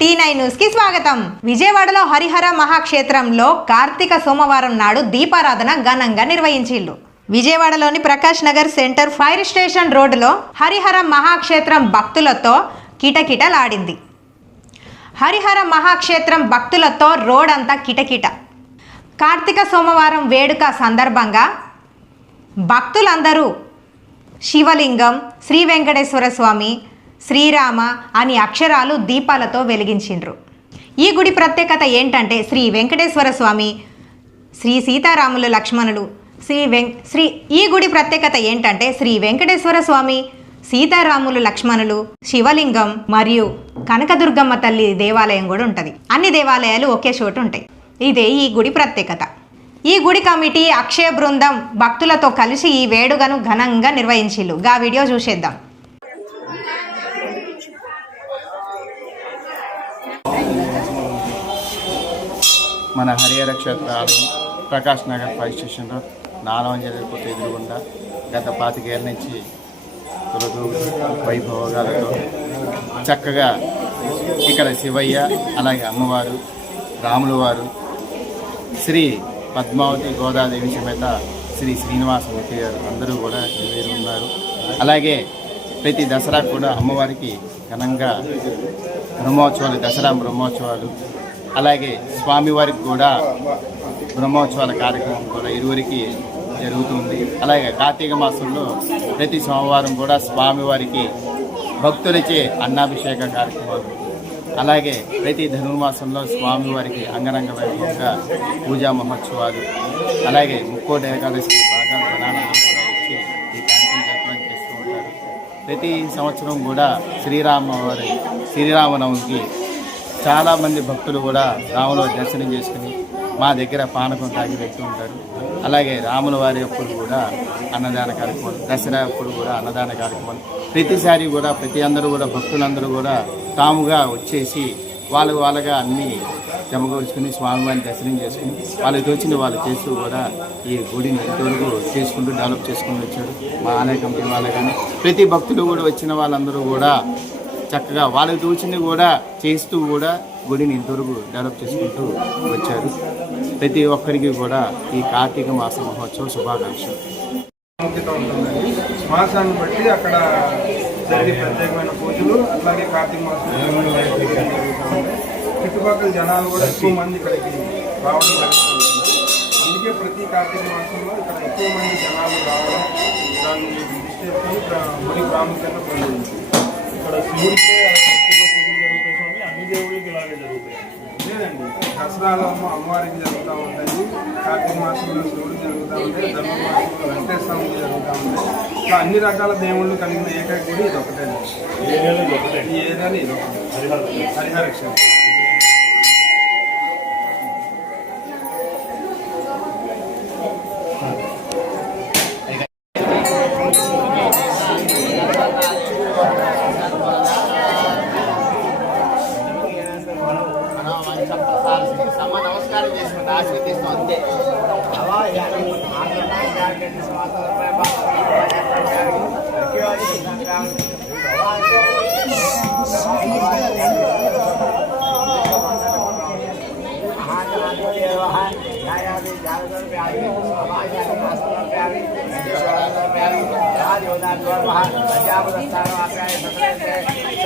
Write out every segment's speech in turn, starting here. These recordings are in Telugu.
టీ నైన్ న్యూస్కి స్వాగతం. విజయవాడలో హరిహర మహాక్షేత్రంలో కార్తీక సోమవారం నాడు దీపారాధన ఘనంగా నిర్వహించిల్లు. విజయవాడలోని Prakash Nagar centre fire station రోడ్డులో హరిహర మహాక్షేత్రం భక్తులతో కిటకిటలాడింది. హరిహర మహాక్షేత్రం భక్తులతో రోడ్ అంతా కిటకిట. కార్తీక సోమవారం వేడుక సందర్భంగా భక్తులందరూ శివలింగం శ్రీ వెంకటేశ్వర స్వామి శ్రీరామ అని అక్షరాలు దీపాలతో వెలిగించిండ్రు. ఈ గుడి ప్రత్యేకత ఏంటంటే శ్రీ వెంకటేశ్వర స్వామి శ్రీ సీతారాములు లక్ష్మణులు శ్రీ వెం శ్రీ ఈ గుడి ప్రత్యేకత ఏంటంటే శ్రీ వెంకటేశ్వర స్వామి సీతారాములు లక్ష్మణులు శివలింగం మరియు కనకదుర్గమ్మ తల్లి దేవాలయం కూడా ఉంటుంది. అన్ని దేవాలయాలు ఒకే చోటు ఉంటాయి. ఇదే ఈ గుడి ప్రత్యేకత. ఈ గుడి కమిటీ అక్షయ బృందం భక్తులతో కలిసి ఈ వేడుకను ఘనంగా నిర్వహించిల్లు గా వీడియో చూసేద్దాం. మన హరిహర క్షేత్ర ఆలయం ప్రకాష్ నగర్ ఫైర్ స్టేషన్లో నాలుగు జరిగిపోతే ఎదురుగుండా గత పాతికేళ్ళ నుంచి తులదు వైభోగాలతో చక్కగా ఇక్కడ శివయ్య అలాగే అమ్మవారు రాముల వారు శ్రీ పద్మావతి గోదాదేవి సమేత శ్రీ శ్రీనివాసమూర్తి గారు అందరూ కూడా ఉన్నారు. అలాగే ప్రతి దసరా కూడా అమ్మవారికి ఘనంగా బ్రహ్మోత్సవాలు దసరా బ్రహ్మోత్సవాలు అలాగే స్వామివారికి కూడా బ్రహ్మోత్సవాల కార్యక్రమం కూడా ఇరువురికి జరుగుతుంది. అలాగే కార్తీక మాసంలో ప్రతి సోమవారం కూడా స్వామివారికి భక్తులచే అన్నాభిషేక కార్యక్రమాలు అలాగే ప్రతి ధనుర్మాసంలో స్వామివారికి అంగరంగ వైభవంగా పూజా మహోత్సవాలు. అలాగే ముక్కోటి ఏకాదశి బాగా జనాలందరూ వచ్చి ఈ కార్యక్రమం జరపడం చేస్తూ ఉంటారు. ప్రతి సంవత్సరం కూడా శ్రీరామవారి శ్రీరామనవమికి చాలామంది భక్తులు కూడా రాముల దర్శనం చేసుకుని మా దగ్గర పానకం తాగి వెళ్తూ ఉంటారు. అలాగే రాముల వారి అప్పుడు కూడా అన్నదాన కార్యక్రమాలు దసరా అప్పుడు కూడా అన్నదాన కార్యక్రమాలు ప్రతిసారి కూడా ప్రతి అందరూ కూడా భక్తులందరూ కూడా తాముగా వచ్చేసి వాళ్ళు వాళ్ళగా అన్నీ జమగూర్చుకుని స్వామివారిని దర్శనం చేసుకుని వాళ్ళు తోచిన వాళ్ళు చేస్తూ కూడా ఈ గుడిని ఇంతవరకు చేసుకుంటూ డెవలప్ చేసుకుంటూ వచ్చారు మా ఆలయ కమిటీ వాళ్ళే కానీ ప్రతి భక్తులు కూడా వచ్చిన వాళ్ళందరూ కూడా చక్కగా వాళ్ళకి తోచింది కూడా చేస్తూ కూడా గుడిని ఇంతవరకు డెవలప్ చేసుకుంటూ వచ్చారు. ప్రతి ఒక్కరికి కూడా ఈ కార్తీక మాస మహోత్సవ శుభాకాంక్షలు. ప్రాముఖ్యత ఉంటుందండి మాసాన్ని బట్టి అక్కడ జరిగే ప్రత్యేకమైన పూజలు అట్లాగే కార్తీక మాసం చుట్టుపక్కల జనాలు కూడా ఎక్కువ మంది ఇక్కడికి రావడం జరుగుతుంది. అందుకే ప్రతి కార్తీక మాసంలో ఇక్కడ ఎక్కువ మంది జనాలు రావడం దాన్ని దృష్టి గుడి ప్రాముఖ్యత పొందింది. ఇక్కడ శివుడికే జరుగుతాయి స్వామి అన్ని దేవుళ్ళకి ఇలాగే జరుగుతాయి. లేదండి దసరాలో అమ్మ అమ్మవారికి జరుగుతూ ఉంటాయి కార్తీక మాసంలో శివుడికి జరుగుతూ ఉంటాయి వెంకటేశ్వర జరుగుతూ ఉంటాయి ఇట్లా అన్ని రకాల దేవుళ్ళు కలిగిన ఏకైక గుడి ఇది ఒకటే ఈ ఏరియాలో ఇది ఒకటే. ఈ ఇది ఒకటి. హరిహర. హరిహర మంచం ప్రసాద్ సమ్మ నమస్కారం చేసుకుంటా ఆశీర్వదిస్తాం అంతే ప్యారీ ప్యారీ ప్యారీ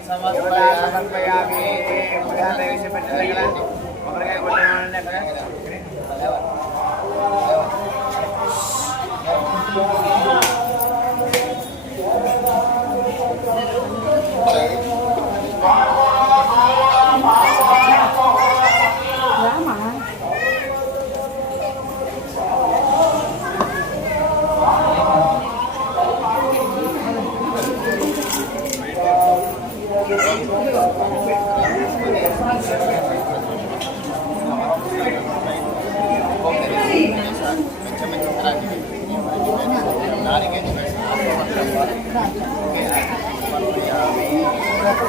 സമർപ്പയാമി ആവേശപ്പെട്ടിട്ടുണ്ടെങ്കിൽ അവരുടെ കൊണ്ടുപോകണമെന്നൊക്കെ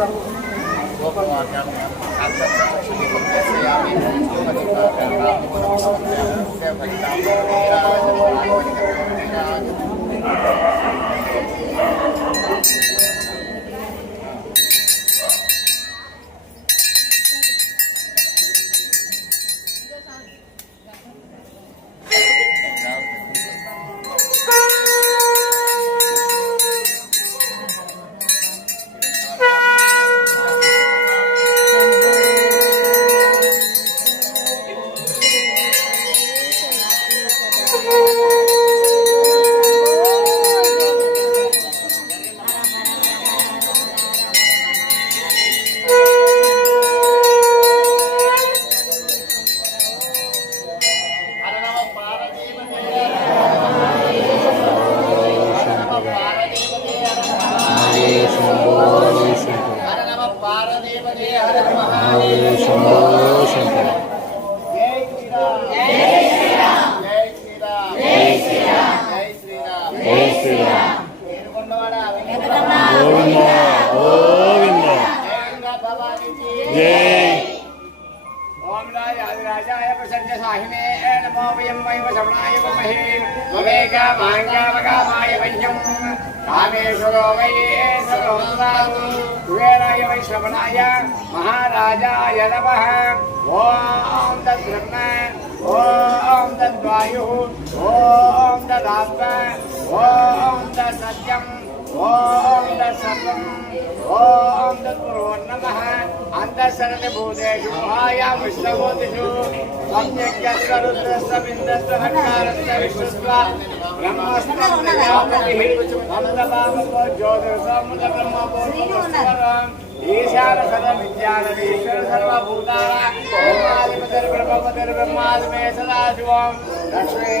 bahwa akan saya नमोऽयमैव शवणाय महे मवेगामाङ्गामकामाय वह्यम् कामेश्वरो वै सरोदातु कुबेराय वै श्रवणाय महाराजाय नमः ॐ तद्ब्रह्म ॐ तद्वायुः ॐ तदात्म ॐ तत्सत्यम् ॐ तत्सर्वम् ॐ तत्पुरोन्नमः अन्तःसरणभूतेषु गुहायां विश्वभूतिषु सम्यक्यस्य रुद्रस्य बिन्दस्य हकारस्य विश्वस्वा ब्रह्मस्त्रपतिः अन्तपामको ज्योतिर्समुद्रब्रह्मको ईशानसदविद्यानदीश्वर सर्वभूतानां ब्रह्मादिपतिर्ब्रह्मादिमे सदा शिवं लक्ष्मीं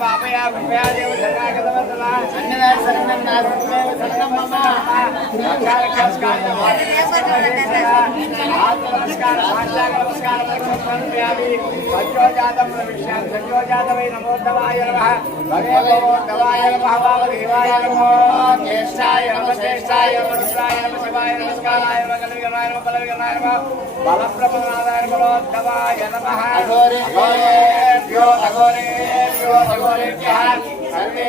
पापया సత్యోజాతముల విషయాన్ని సత్యోజాతమై నమోద్ధవాయ నమ భగవోద్ధవాయ నమ భావదేవాయ నమో జ్యేష్ఠాయ నమ శ్రేష్ఠాయ నమ రుద్రాయ నమస్కారాయ నమ నమ బలవిగనాయ నమ బలప్రపదాయ నమ నమ అఘోరేభ్యో అఘోరేభ్యో అఘోరేభ్య సర్వే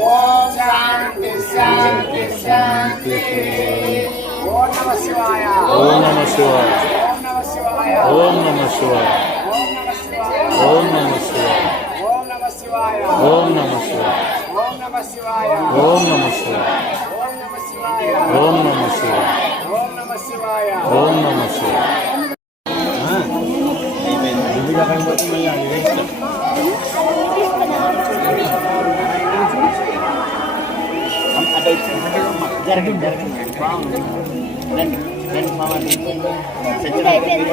ఓం శాంతి శాంతి శాంతి ఓం నమ శివాయ ఓం నమ శివాయ ఓం నమ శివాయ ఓం నమ శివాయ ఓం నమ శివాయ ఓం నమ శివాయ ఓం నమ శివాయ ఓం నమ శివాయ ఓం నమ శివాయ ఓం నమ శివాయ ఓం నమ శివాయ ఓం నమ శివాయ ఓం నమ శివాయ ఓం నమ శివాయ జరగండి జరగండి బాగుంది రండి రండి మామ సత్యనారాయణ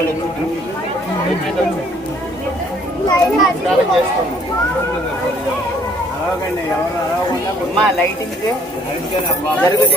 మా లైటింగ్ జరుగుతుంది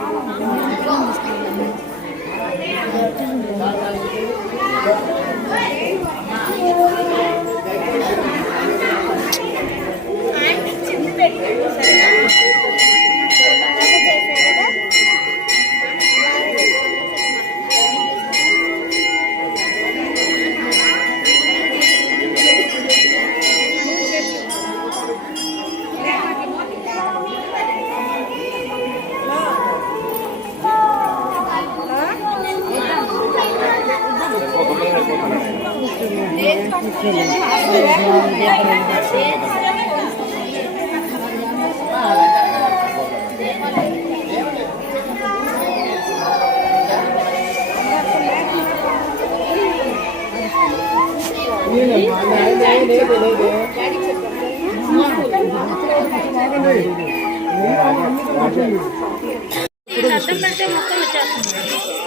అర్థం పెడితే మొత్తం వచ్చేస్తుంది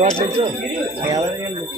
రండి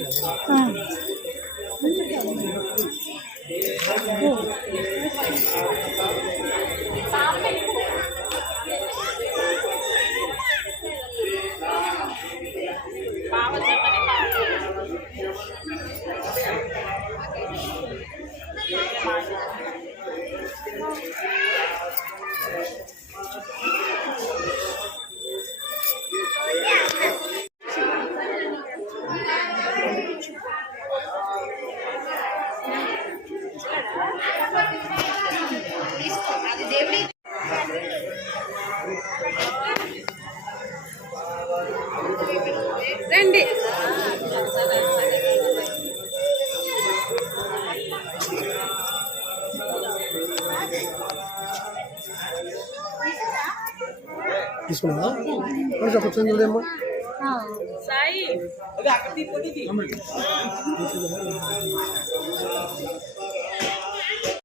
తీసుకున్నా కొంచెం కూర్చొని చూడమ్మా సాయి.